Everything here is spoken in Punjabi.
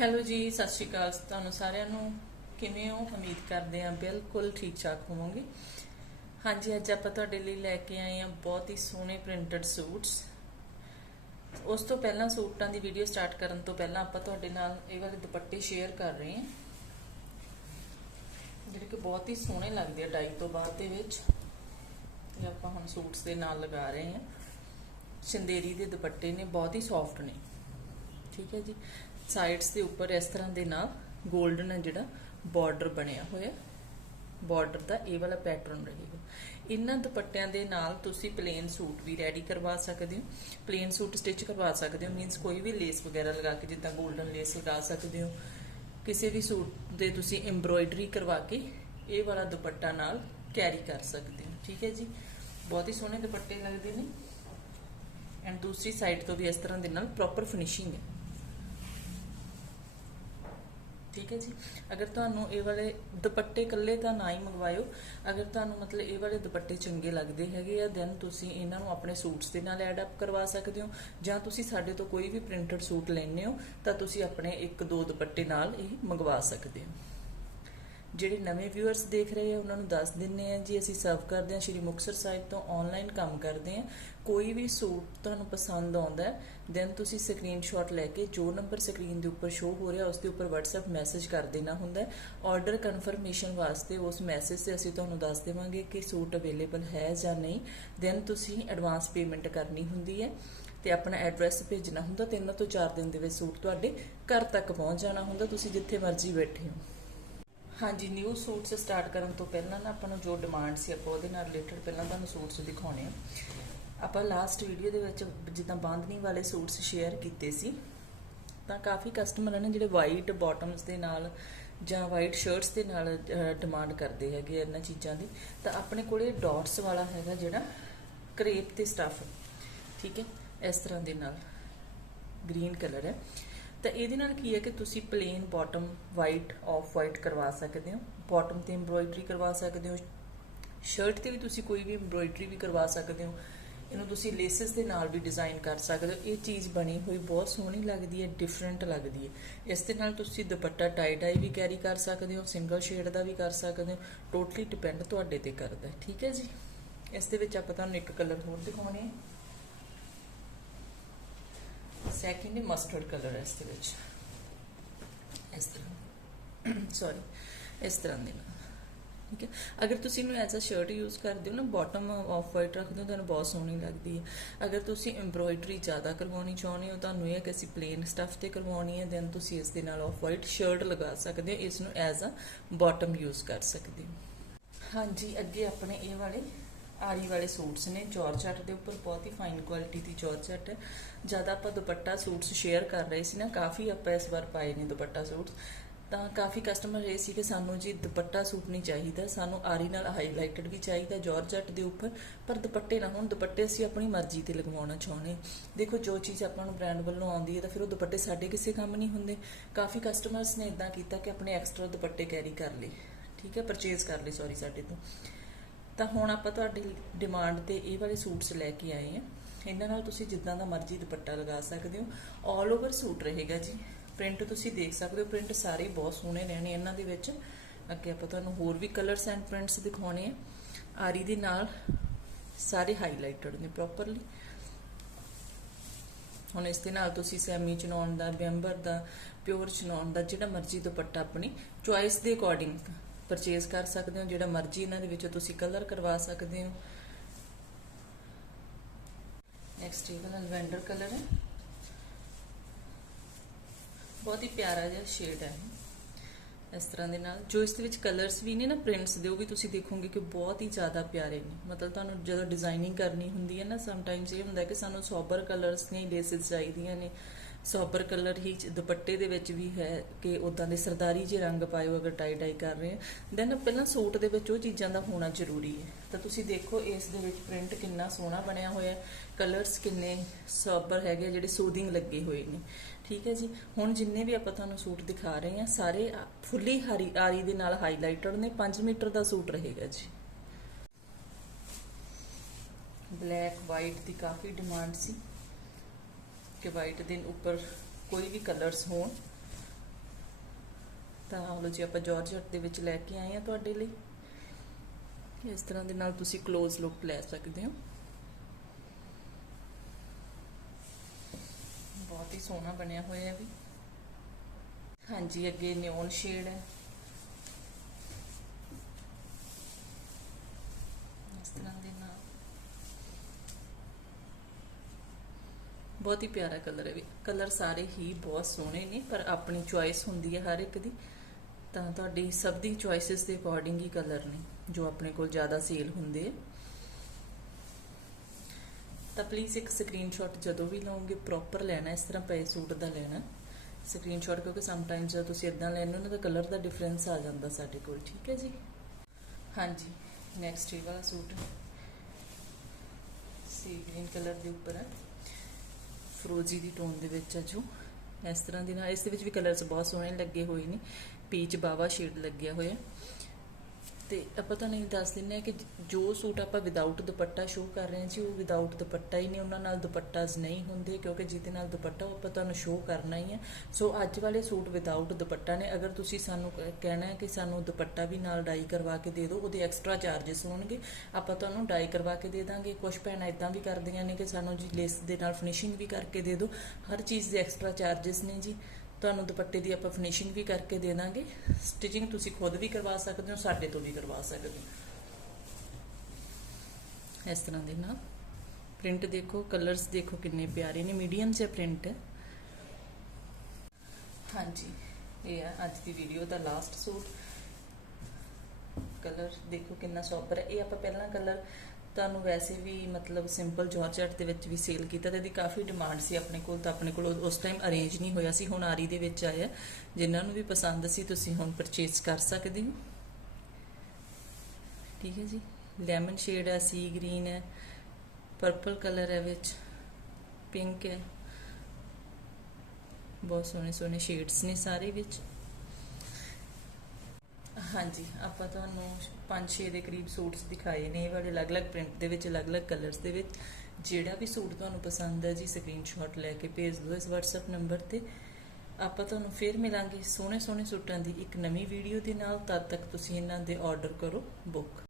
ਹੈਲੋ ਜੀ, ਸਤਿ ਸ਼੍ਰੀ ਅਕਾਲ। ਤੁਹਾਨੂੰ ਸਾਰਿਆਂ ਨੂੰ ਕਿਵੇਂ ਹੋ? ਉਮੀਦ ਕਰਦੇ ਹਾਂ ਬਿਲਕੁਲ ਠੀਕ ਠਾਕ ਹੋਵੋਗੇ। ਹਾਂਜੀ, ਅੱਜ ਆਪਾਂ ਤੁਹਾਡੇ ਲਈ ਲੈ ਕੇ ਆਏ ਹਾਂ ਬਹੁਤ ਹੀ ਸੋਹਣੇ ਪ੍ਰਿੰਟਡ ਸੂਟਸ ਉਸ ਤੋਂ ਪਹਿਲਾਂ ਸੂਟਾਂ ਦੀ ਵੀਡੀਓ ਸਟਾਰਟ ਕਰਨ ਤੋਂ ਪਹਿਲਾਂ ਆਪਾਂ ਤੁਹਾਡੇ ਨਾਲ ਇਹ ਵਾਲੇ ਦੁਪੱਟੇ ਸ਼ੇਅਰ ਕਰ ਰਹੇ ਹਾਂ। ਜਿਹੜੇ ਕਿ ਬਹੁਤ ਹੀ ਸੋਹਣੇ ਲੱਗਦੇ ਆ ਡਾਈ ਤੋਂ ਬਾਅਦ ਦੇ ਵਿੱਚ। ਇਹ ਆਪਾਂ ਹੁਣ ਸੂਟਸ ਦੇ ਨਾਲ ਲਗਾ ਰਹੇ ਹਾਂ। ਚੰਦੇਰੀ ਦੇ ਦੁਪੱਟੇ ਨੇ, ਬਹੁਤ ਹੀ ਸੌਫਟ ਨੇ। ਠੀਕ ਹੈ ਜੀ। ਸਾਈਡਸ ਦੇ ਉੱਪਰ ਇਸ ਤਰ੍ਹਾਂ ਦੇ ਨਾਲ 골ਡਨ ਹੈ ਜਿਹੜਾ ਬਾਰਡਰ ਬਣਿਆ ਹੋਇਆ। ਬਾਰਡਰ ਦਾ ਇਹ ਵਾਲਾ ਪੈਟਰਨ ਰਹੇਗਾ। ਇਹਨਾਂ ਦੁਪੱਟਿਆਂ ਦੇ ਨਾਲ ਤੁਸੀਂ ਪਲੇਨ ਸੂਟ ਵੀ ਰੈਡੀ ਕਰਵਾ ਸਕਦੇ ਹੋ। ਪਲੇਨ ਸੂਟ ਸਟਿਚ ਕਰਵਾ ਸਕਦੇ ਹੋ। ਮੀਨਸ ਕੋਈ ਵੀ ਲੇਸ ਵਗੈਰਾ ਲਗਾ ਕੇ, ਜਿੱਦਾਂ 골ਡਨ ਲੇਸ ਲਗਾ ਸਕਦੇ ਹੋ। ਕਿਸੇ ਵੀ ਸੂਟ ਦੇ ਤੁਸੀਂ ਐਮਬ੍ਰੋਇਡਰੀ ਕਰਵਾ ਕੇ ਇਹ ਵਾਲਾ ਦੁਪੱਟਾ ਨਾਲ ਕੈਰੀ ਕਰ ਸਕਦੇ ਹੋ। ਠੀਕ ਹੈ ਜੀ? ਬਹੁਤ ਹੀ ਸੋਹਣੇ ਦੁਪੱਟੇ ਲੱਗਦੇ ਨੇ। ਐਂਡ ਦੂਸਰੀ ਸਾਈਡ ਤੋਂ ਵੀ ਇਸ ਤਰ੍ਹਾਂ ਦੇ ਨਾਲ ਪ੍ਰੋਪਰ ਫਿਨਿਸ਼ਿੰਗ ਹੈ। ਠੀਕ ਹੈ ਜੀ? ਅਗਰ ਤੁਹਾਨੂੰ ਇਹ ਵਾਲੇ ਦੁਪੱਟੇ ਇਕੱਲੇ ਤਾਂ ਨਾ ਹੀ ਮੰਗਵਾਇਓ, ਅਗਰ ਤੁਹਾਨੂੰ ਮਤਲਬ ਇਹ ਵਾਲੇ ਦੁਪੱਟੇ ਚੰਗੇ ਲੱਗਦੇ ਹੈਗੇ ਆ ਦੈਨ ਤੁਸੀਂ ਇਹਨਾਂ ਨੂੰ ਆਪਣੇ ਸੂਟਸ ਦੇ ਨਾਲ ਐਡ ਅਪ ਕਰਵਾ ਸਕਦੇ ਹੋ। ਜਾਂ ਤੁਸੀਂ ਸਾਡੇ ਤੋਂ ਕੋਈ ਵੀ ਪ੍ਰਿੰਟਡ ਸੂਟ ਲੈਣੇ ਹੋ, ਤਾਂ ਤੁਸੀਂ ਆਪਣੇ ਇੱਕ ਦੋ ਦੁਪੱਟੇ ਨਾਲ ਇਹ ਮੰਗਵਾ ਸਕਦੇ ਹੋ। ਜਿਹੜੇ ਨਵੇਂ ਵਿਊਅਰਸ ਦੇਖ ਰਹੇ ਆ, ਉਹਨਾਂ ਨੂੰ ਦੱਸ ਦਿੰਨੇ ਆ ਜੀ, ਅਸੀਂ ਸਰਵ ਕਰਦੇ ਆ ਸ਼੍ਰੀ ਮੁਕਤਸਰ ਸਾਹਿਬ ਤੋਂ ਆਨਲਾਈਨ ਕੰਮ ਕਰਦੇ ਆ। ਕੋਈ ਵੀ ਸੂਟ ਤੁਹਾਨੂੰ ਪਸੰਦ ਆਉਂਦਾ ਦੈਨ ਤੁਸੀਂ ਸਕਰੀਨਸ਼ਾਟ ਲੈ ਕੇ ਜੋ ਨੰਬਰ ਸਕਰੀਨ ਦੇ ਉੱਪਰ ਸ਼ੋ ਹੋ ਰਿਹਾ, ਉਸ ਦੇ ਉੱਪਰ WhatsApp ਮੈਸੇਜ ਕਰ ਦੇਣਾ ਹੁੰਦਾ ਆਰਡਰ ਕਨਫਰਮੇਸ਼ਨ ਵਾਸਤੇ ਉਸ ਮੈਸੇਜ ਤੇ ਅਸੀਂ ਤੁਹਾਨੂੰ ਦੱਸ ਦੇਵਾਂਗੇ ਕਿ ਸੂਟ ਅਵੇਲੇਬਲ ਹੈ ਜਾਂ ਨਹੀਂ। ਦੈਨ ਤੁਸੀਂ ਐਡਵਾਂਸ ਪੇਮੈਂਟ ਕਰਨੀ ਹੁੰਦੀ ਹੈ ਤੇ ਆਪਣਾ ਐਡਰੈਸ ਭੇਜਣਾ ਹੁੰਦਾ, ਤਿੰਨ ਤੋਂ ਚਾਰ ਦਿਨ ਦੇ ਵਿੱਚ ਸੂਟ ਤੁਹਾਡੇ ਘਰ ਤੱਕ ਪਹੁੰਚ ਜਾਣਾ ਹੁੰਦਾ, ਤੁਸੀਂ ਜਿੱਥੇ ਮਰਜ਼ੀ ਬੈਠੇ ਹੋ। ਹਾਂਜੀ ਨਿਊ ਸੂਟਸ ਸਟਾਰਟ ਕਰਨ ਤੋਂ ਪਹਿਲਾਂ ਨਾ ਆਪਾਂ ਨੂੰ ਜੋ ਡਿਮਾਂਡ ਸੀ ਆਪਾਂ ਉਹਦੇ ਨਾਲ ਰਿਲੇਟਡ ਪਹਿਲਾਂ ਤੁਹਾਨੂੰ ਸੂਟਸ ਦਿਖਾਉਣੇ ਆ। ਆਪਾਂ ਲਾਸਟ ਵੀਡੀਓ ਦੇ ਵਿੱਚ ਜਿੱਦਾਂ ਬਾਂਧਨੀ ਵਾਲੇ ਸੂਟਸ ਸ਼ੇਅਰ ਕੀਤੇ ਸੀ, ਤਾਂ ਕਾਫੀ ਕਸਟਮਰ ਨੇ ਜਿਹੜੇ ਵਾਈਟ ਬਾਟਮਸ ਦੇ ਨਾਲ ਜਾਂ ਵਾਈਟ ਸ਼ਰਟਸ ਦੇ ਨਾਲ ਡਿਮਾਂਡ ਕਰਦੇ ਹੈਗੇ ਇਹਨਾਂ ਚੀਜ਼ਾਂ ਦੀ, ਤਾਂ ਆਪਣੇ ਕੋਲੇ ਡਾਟਸ ਵਾਲਾ ਹੈਗਾ ਜਿਹੜਾ ਕਰੇਪ ਤੇ ਸਟਫ ਠੀਕ ਹੈ, ਇਸ ਤਰ੍ਹਾਂ ਦੇ ਨਾਲ ਗ੍ਰੀਨ ਕਲਰ ਹੈ। ਤਾਂ ਇਹਦੇ ਨਾਲ ਕੀ ਹੈ ਕਿ ਤੁਸੀਂ plain bottom white off white ਕਰਵਾ ਸਕਦੇ ਹੋ ਬਾਟਮ ਤੇ ਐਮਬ੍ਰੋਇਡਰੀ ਕਰਵਾ ਸਕਦੇ ਹੋ ਸ਼ਰਟ ਤੇ ਵੀ ਤੁਸੀਂ ਕੋਈ ਵੀ ਐਮਬ੍ਰੋਇਡਰੀ ਵੀ ਕਰਵਾ ਸਕਦੇ ਹੋ ਇਹਨੂੰ ਤੁਸੀਂ ਲੇਸਸ ਦੇ ਨਾਲ ਵੀ ਡਿਜ਼ਾਈਨ ਕਰ ਸਕਦੇ ਹੋ। ਇਹ ਚੀਜ਼ ਬਣੀ ਹੋਈ ਬਹੁਤ ਸੋਹਣੀ ਲੱਗਦੀ ਹੈ ਡਿਫਰੈਂਟ ਲੱਗਦੀ ਹੈ। ਇਸ ਦੇ ਨਾਲ ਤੁਸੀਂ ਦੁਪੱਟਾ ਟਾਈ ਡਾਈ ਵੀ ਕੈਰੀ ਕਰ ਸਕਦੇ ਹੋ ਸਿੰਗਲ ਸ਼ੇਡ ਦਾ ਵੀ ਕਰ ਸਕਦੇ ਹੋ। ਟੋਟਲੀ ਡਿਪੈਂਡ ਤੁਹਾਡੇ ਤੇ ਕਰਦਾ ਠੀਕ ਹੈ ਜੀ? ਇਸ ਦੇ ਵਿੱਚ ਆਪਾਂ ਤੁਹਾਨੂੰ ਇੱਕ ਕਲਰ ਹੋਰ ਦਿਖਾਉਣੇ ਹੈ ਸੈਕਿੰਡ ਮਸਟਰਡ ਕਲਰ ਹੈ ਇਸ ਦੇ ਵਿੱਚ। ਇਸ ਤਰ੍ਹਾਂ ਸੌਰੀ ਇਸ ਤਰ੍ਹਾਂ ਦੇ। ਨਾਲ ਠੀਕ ਹੈ? ਅਗਰ ਤੁਸੀਂ ਇਹਨੂੰ ਐਜ਼ ਅ ਸ਼ਰਟ ਯੂਜ਼ ਕਰਦੇ ਹੋ ਨਾ ਬਾਟਮ ਆਫ ਵਾਈਟ ਰੱਖਦੇ ਹੋ ਤੁਹਾਨੂੰ ਬਹੁਤ ਸੋਹਣੀ ਲੱਗਦੀ ਹੈ। ਅਗਰ ਤੁਸੀਂ ਐਮਬ੍ਰੋਇਡਰੀ ਜ਼ਿਆਦਾ ਕਰਵਾਉਣੀ ਚਾਹੁੰਦੇ ਹੋ, ਤੁਹਾਨੂੰ ਇਹ ਕਿ ਅਸੀਂ ਪਲੇਨ ਸਟੱਫ ਤੇ ਕਰਵਾਉਣੀ ਹੈ ਦੈਨ ਤੁਸੀਂ ਇਸ ਦੇ ਨਾਲ ਆਫ ਵਾਈਟ ਸ਼ਰਟ ਲਗਾ ਸਕਦੇ ਹੋ, ਇਸ ਨੂੰ ਐਜ਼ ਅ ਬਾਟਮ ਯੂਜ਼ ਕਰ ਸਕਦੇ ਹੋ। ਹਾਂਜੀ, ਅੱਗੇ ਆਪਣੇ ਇਹ ਵਾਲੇ, ਆਰੀ ਵਾਲੇ ਸੂਟਸ ਨੇ ਜਾਰਜਟ ਦੇ ਉੱਪਰ ਬਹੁਤ ਹੀ ਫਾਈਨ ਕੁਆਲਿਟੀ ਦੀ ਜਾਰਜਟ ਹੈ। ਜਦ ਆਪਾਂ ਦੁਪੱਟਾ ਸੂਟਸ ਸ਼ੇਅਰ ਕਰ ਰਹੇ ਸੀ ਨਾ, ਕਾਫੀ ਆਪਾਂ ਇਸ ਵਾਰ ਪਾਏ ਨੇ ਦੁਪੱਟਾ ਸੂਟਸ। ਤਾਂ ਕਾਫੀ ਕਸਟਮਰ ਇਹ ਸੀ ਕਿ ਸਾਨੂੰ ਜੀ ਦੁਪੱਟਾ ਸੂਟ ਨਹੀਂ ਚਾਹੀਦਾ, ਸਾਨੂੰ ਆਰੀ ਨਾਲ ਹਾਈਲਾਈਟਡ ਵੀ ਚਾਹੀਦਾ ਜਾਰਜਟ ਦੇ ਉੱਪਰ, ਪਰ ਦੁਪੱਟੇ ਨਾ ਹੋਣ, ਦੁਪੱਟੇ ਅਸੀਂ ਆਪਣੀ ਮਰਜ਼ੀ ਤੇ ਲਗਵਾਉਣਾ ਚਾਹੁੰਦੇ ਦੇਖੋ, ਜੋ ਚੀਜ਼ ਆਪਾਂ ਨੂੰ ਬ੍ਰਾਂਡ ਵੱਲੋਂ ਆਉਂਦੀ ਹੈ ਤਾਂ ਫਿਰ ਉਹ ਦੁਪੱਟੇ ਸਾਡੇ ਕਿਸੇ ਕੰਮ ਨਹੀਂ ਹੁੰਦੇ। ਕਾਫੀ ਕਸਟਮਰਸ ਨੇ ਇਦਾਂ ਕੀਤਾ ਕਿ ਆਪਣੇ ਐਕਸਟਰਾ ਦੁਪੱਟੇ ਕੈਰੀ ਕਰ ਲਏ, ਠੀਕ ਹੈ ਪਰਚੇਜ਼ ਕਰ ਲਏ ਸੌਰੀ ਸਾਡੇ ਤੋਂ। ਤਾਂ ਹੁਣ ਆਪਾਂ ਤੁਹਾਡੀ ਡਿਮਾਂਡ ਤੇ ਇਹ ਵਾਲੇ ਸੂਟਸ ਲੈ ਕੇ ਆਏ ਆ ਇਹਨਾਂ ਨਾਲ ਤੁਸੀਂ ਜਿੱਦਾਂ ਦਾ ਮਰਜ਼ੀ ਦੁਪੱਟਾ ਲਗਾ ਸਕਦੇ ਹੋ। 올 ਓਵਰ ਸੂਟ ਰਹੇਗਾ ਜੀ। ਪ੍ਰਿੰਟ ਤੁਸੀਂ ਦੇਖ ਸਕਦੇ ਹੋ ਪ੍ਰਿੰਟ ਸਾਰੇ ਬਹੁਤ ਸੋਹਣੇ ਰਹਿਣੇ ਇਹਨਾਂ ਦੇ ਵਿੱਚ। ਅੱਗੇ ਆਪਾਂ ਤੁਹਾਨੂੰ ਹੋਰ ਵੀ ਕਲਰਸ ਐਂਡ ਪ੍ਰਿੰਟਸ ਦਿਖਾਉਣੇ ਆ। ਆਰੀ ਦੇ ਨਾਲ ਸਾਰੇ ਹਾਈਲਾਈਟਡ ਨੇ ਪ੍ਰੋਪਰਲੀ ਹੁਣ ਇਸ ਦੇ ਨਾਲ ਤੁਸੀਂ ਸੈਮੀ ਚਨਾਉਣ ਦਾ ਬੈਂਬਰ ਦਾ, ਪਿਓਰ ਚਨਾਉਣ ਦਾ, ਜਿਹੜਾ ਮਰਜ਼ੀ ਦੁਪੱਟਾ ਆਪਣੀ ਚੁਆਇਸ ਦੇ ਅਕੋਰਡਿੰਗ ਪਰਚੇਸ ਕਰ ਸਕਦੇ ਹੋ, ਜਿਹੜਾ ਮਰਜ਼ੀ ਇਹਨਾਂ ਦੇ ਵਿੱਚ ਤੁਸੀਂ ਕਲਰ ਕਰਵਾ ਸਕਦੇ ਹੋ। ਨੈਕਸਟ ਇਹ ਵਾਲਾ ਲਵੈਂਡਰ ਕਲਰ ਹੈ। ਬਹੁਤ ਹੀ ਪਿਆਰਾ ਜਿਹਾ ਸ਼ੇਡ ਹੈ ਇਸ ਤਰ੍ਹਾਂ ਦੇ ਨਾਲ। ਜੋ ਇਸ ਦੇ ਵਿੱਚ ਕਲਰਸ ਵੀ ਨੇ ਨਾ ਪ੍ਰਿੰਟਸ ਦੇ, ਉਹ ਵੀ ਤੁਸੀਂ ਦੇਖੋਗੇ ਕਿ ਬਹੁਤ ਹੀ ਜ਼ਿਆਦਾ ਪਿਆਰੇ ਨੇ। ਮਤਲਬ ਤੁਹਾਨੂੰ ਜਦੋਂ ਡਿਜ਼ਾਈਨਿੰਗ ਕਰਨੀ ਹੁੰਦੀ ਹੈ ਨਾ ਸਮ ਟਾਈਮਸ ਇਹ ਹੁੰਦਾ ਕਿ ਸਾਨੂੰ ਸੋਬਰ ਕਲਰਸ ਨੇ ਲੇਸਿਸ ਚਾਹੀਦੀਆਂ ਨੇ। ਸੋਬਰ ਕਲਰ ਹੀ ਦੁਪੱਟੇ ਦੇ ਵਿੱਚ ਵੀ ਹੈ ਕਿ ਉਦਾਂ ਦੇ ਸਰਦਾਰੀ ਜੇ ਰੰਗ ਪਾਇਓ ਅਗਰ ਟਾਈ ਟਾਈ ਕਰ ਰਹੇ ਆ। ਦੈਨ ਪਹਿਲਾਂ ਸੂਟ ਦੇ ਵਿੱਚ ਉਹ ਚੀਜ਼ਾਂ ਦਾ ਹੋਣਾ ਜ਼ਰੂਰੀ ਹੈ। ਤਾਂ ਤੁਸੀਂ ਦੇਖੋ, ਇਸ ਦੇ ਵਿੱਚ ਪ੍ਰਿੰਟ ਕਿੰਨਾ ਸੋਹਣਾ ਬਣਿਆ ਹੋਇਆ ਹੈ। ਕਲਰਸ ਕਿੰਨੇ ਸੋਬਰ ਹੈਗੇ ਜਿਹੜੇ ਸੂਦਿੰਗ ਲੱਗੇ ਹੋਏ ਨੇ। ਠੀਕ ਹੈ ਜੀ। ਹੁਣ ਜਿੰਨੇ ਵੀ ਆਪਾਂ ਤੁਹਾਨੂੰ ਸੂਟ ਦਿਖਾ ਰਹੇ ਹਾਂ, ਸਾਰੇ ਫੁੱਲੀ ਹਰੀ ਆਰੀ ਦੇ ਨਾਲ ਹਾਈਲਾਈਟਡ ਨੇ 5 ਮੀਟਰ ਦਾ ਸੂਟ ਰਹੇਗਾ ਜੀ। ਬਲੈਕ ਵਾਈਟ ਦੀ ਕਾਫੀ ਡਿਮਾਂਡ ਸੀ ਕਿ ਵਾਈਟ ਦੇ ਉੱਪਰ ਕੋਈ ਵੀ ਕਲਰਸ ਹੋਣ। ਤਾਂ ਆਹ ਜੀ, ਆਪਾਂ ਜਾਰਜਟ ਦੇ ਵਿੱਚ ਲੈ ਕੇ ਆਏ ਆ ਤੁਹਾਡੇ ਲਈ। ਇਸ ਤਰ੍ਹਾਂ ਦੇ ਨਾਲ ਤੁਸੀਂ ক্লোਜ਼ ਲੁੱਕ ਲੈ ਸਕਦੇ ਹੋ। ਬਹੁਤ ਹੀ ਸੋਹਣਾ ਬਣਿਆ ਹੋਇਆ ਹੈ ਵੀ। ਹਾਂਜੀ, ਅੱਗੇ ਨਿਓਨ ਸ਼ੇਡ ਹੈ। ਇਸ ਤਰ੍ਹਾਂ ਦੇ ਨਾਲ। ਬਹੁਤ ਹੀ ਪਿਆਰਾ ਕਲਰ ਹੈ ਵੀ। ਕਲਰ ਸਾਰੇ ਹੀ ਬਹੁਤ ਸੋਹਣੇ ਨੇ, ਪਰ ਆਪਣੀ ਚੁਆਇਸ ਹੁੰਦੀ ਹੈ ਹਰ ਇੱਕ ਦੀ। ਤਾਂ ਤੁਹਾਡੀ ਸਭ ਦੀ ਚੁਆਇਸਸ ਦੇ ਅਕੋਰਡਿੰਗ ਹੀ ਕਲਰ ਨੇ, ਜੋ ਆਪਣੇ ਕੋਲ ਜ਼ਿਆਦਾ ਸੇਲ ਹੁੰਦੇ ਆ। ਤਾਂ ਪਲੀਜ਼ ਇੱਕ ਸਕਰੀਨਸ਼ਾਟ ਜਦੋਂ ਵੀ ਲਓਗੇ ਪ੍ਰੋਪਰ ਲੈਣਾ, ਇਸ ਤਰ੍ਹਾਂ ਪਏ ਸੂਟ ਦਾ ਲੈਣਾ। ਸਕਰੀਨਸ਼ਾਟ ਕਿਉਂਕਿ ਸਮਟਾਈਮਸ ਜਦ ਤੁਸੀਂ ਇਦਾਂ ਲੈਂਦੇ ਹੋ ਨਾ, ਤਾਂ ਕਲਰ ਦਾ ਡਿਫਰੈਂਸ ਆ ਜਾਂਦਾ ਸਾਡੇ ਕੋਲ, ਠੀਕ ਹੈ ਜੀ? ਹਾਂਜੀ ਨੈਕਸਟ ਇਹ ਵਾਲਾ ਸੂਟ। ਸੀ ਗ੍ਰੀਨ ਕਲਰ ਦੇ ਉੱਪਰ ਹੈ। ਫਰੋਜ਼ੀ ਦੀ ਟੋਨ ਦੇ ਵਿੱਚ ਹੈ ਜੋ। ਇਸ ਤਰ੍ਹਾਂ ਦੇ ਨਾਲ ਇਸ ਦੇ ਵਿੱਚ ਵੀ ਕਲਰਸ ਬਹੁਤ ਸੋਹਣੇ ਲੱਗੇ ਹੋਏ ਨੇ। ਪੀਚ ਬਾਵਾ ਸ਼ੇਡ ਲੱਗਿਆ ਹੋਇਆ। ਤੇ ਆਪਾਂ ਤੁਹਾਨੂੰ ਇਹ ਦੱਸ ਦਿੰਨੇ ਆ ਕਿ ਜੋ ਸੂਟ ਆਪਾਂ ਵਿਦਆਊਟ ਦੁਪੱਟਾ ਸ਼ੋਅ ਕਰ ਰਹੇ ਹਾਂ ਜੀ, ਉਹ ਵਿਦਆਊਟ ਦੁਪੱਟਾ ਹੀ ਨਹੀਂ, ਉਹਨਾਂ ਨਾਲ ਦੁਪੱਟਾਜ਼ ਨਹੀਂ ਹੁੰਦੇ, ਕਿਉਂਕਿ ਜਿਹਦੇ ਨਾਲ ਦੁਪੱਟਾ ਉਹ ਆਪਾਂ ਤੁਹਾਨੂੰ ਸ਼ੋਅ ਕਰਨਾ ਹੀ ਹੈ। ਸੋ ਅੱਜ ਵਾਲੇ ਸੂਟ ਵਿਦਆਊਟ ਦੁਪੱਟਾ ਨੇ, ਅਗਰ ਤੁਸੀਂ ਸਾਨੂੰ ਕਹਿਣਾ ਹੈ ਕਿ ਸਾਨੂੰ ਦੁਪੱਟਾ ਵੀ ਨਾਲ ਡਾਈ ਕਰਵਾ ਕੇ ਦੇ ਦਿਓ, ਉਹਦੇ ਐਕਸਟਰਾ ਚਾਰजेस ਹੋਣਗੇ, ਆਪਾਂ ਤੁਹਾਨੂੰ ਡਾਈ ਕਰਵਾ ਕੇ ਦੇ ਦਾਂਗੇ। ਕੁਝ ਭੈਣਾਂ ਇਦਾਂ ਵੀ ਕਰਦੀਆਂ ਨੇ ਕਿ ਸਾਨੂੰ ਜੀ ਲੇਸ ਦੇ ਨਾਲ ਫਿਨਿਸ਼ਿੰਗ ਵੀ ਕਰਕੇ ਦੇ ਦਿਓ। ਹਰ ਚੀਜ਼ ਦੇ ਐਕਸਟਰਾ ਚਾਰजेस ਨੇ ਜੀ। ਤੁਹਾਨੂੰ ਦੁਪੱਟੇ ਦੀ ਆਪਾਂ ਫਿਨਿਸ਼ਿੰਗ ਵੀ ਕਰਕੇ ਦੇ ਦਾਂਗੇ। ਸਟਿਚਿੰਗ ਤੁਸੀਂ ਖੁਦ ਵੀ ਕਰਵਾ ਸਕਦੇ ਹੋ, ਸਾਡੇ ਤੋਂ ਵੀ ਕਰਵਾ ਸਕਦੇ ਹੋ। ਇਸ ਤਰ੍ਹਾਂ ਦੇ ਨਾਲ ਪ੍ਰਿੰਟ ਦੇਖੋ ਕਲਰਸ ਦੇਖੋ ਕਿੰਨੇ ਪਿਆਰੇ ਨੇ ਮੀਡੀਅਮ ਜਿਹਾ ਪ੍ਰਿੰਟ ਹੈ ਹਾਂਜੀ, ਇਹ ਹੈ ਅੱਜ ਦੀ ਵੀਡੀਓ ਦਾ ਲਾਸਟ ਸੂਟ। ਕਲਰ ਦੇਖੋ ਕਿੰਨਾ ਸੋਬਰ ਹੈ। ਇਹ ਆਪਾਂ ਪਹਿਲਾਂ ਕਲਰ ਤੁਹਾਨੂੰ ਵੈਸੇ ਵੀ ਮਤਲਬ ਸਿੰਪਲ ਜਾਰਜਟ ਦੇ ਵਿੱਚ ਵੀ ਸੇਲ ਕੀਤਾ ਤੇ ਇਹਦੀ ਕਾਫੀ ਡਿਮਾਂਡ ਸੀ ਆਪਣੇ ਕੋਲ ਤਾਂ ਆਪਣੇ ਕੋਲ ਉਸ ਟਾਈਮ ਅਰੇਂਜ ਨਹੀਂ ਹੋਇਆ ਸੀ, ਹੁਣ ਆਰੀ ਦੇ ਵਿੱਚ ਆਇਆ। ਜਿਨ੍ਹਾਂ ਨੂੰ ਵੀ ਪਸੰਦ ਸੀ, ਤੁਸੀਂ ਹੁਣ ਪਰਚੇਸ ਕਰ ਸਕਦੇ ਹੋ। ਠੀਕ ਹੈ ਜੀ। ਲੈਮਨ ਸ਼ੇਡ ਹੈ ਸੀ ਗ੍ਰੀਨ ਹੈ ਪਰਪਲ ਕਲਰ ਹੈ ਵਿੱਚ ਪਿੰਕ ਹੈ। ਬਹੁਤ ਸੋਹਣੇ ਸੋਹਣੇ ਸ਼ੇਡਸ ਨੇ ਸਾਰੇ ਵਿੱਚ। ਹਾਂਜੀ, ਆਪਾਂ ਤੁਹਾਨੂੰ 5-6 ਦੇ ਕਰੀਬ ਸੂਟਸ ਦਿਖਾਏ ਨੇ, ਇਹ ਵਾਲੇ ਅਲੱਗ-ਅਲੱਗ ਪ੍ਰਿੰਟ ਦੇ ਵਿੱਚ, ਅਲੱਗ-ਅਲੱਗ ਕਲਰਸ ਦੇ ਵਿੱਚ। ਜਿਹੜਾ ਵੀ ਸੂਟ ਤੁਹਾਨੂੰ ਪਸੰਦ ਹੈ ਜੀ ਸਕਰੀਨਸ਼ਾਟ ਲੈ ਕੇ ਭੇਜ ਦਿਓ ਇਸ WhatsApp ਨੰਬਰ ਤੇ। ਆਪਾਂ ਤੁਹਾਨੂੰ ਫੇਰ ਮਿਲਾਂਗੇ ਸੋਹਣੇ ਸੋਹਣੇ ਸੂਟਾਂ ਦੀ ਇੱਕ ਨਵੀਂ ਵੀਡੀਓ ਦੇ ਨਾਲ, ਤਦ ਤੱਕ ਤੁਸੀਂ ਇਹਨਾਂ ਦੇ ਆਰਡਰ ਕਰੋ ਬੁੱਕ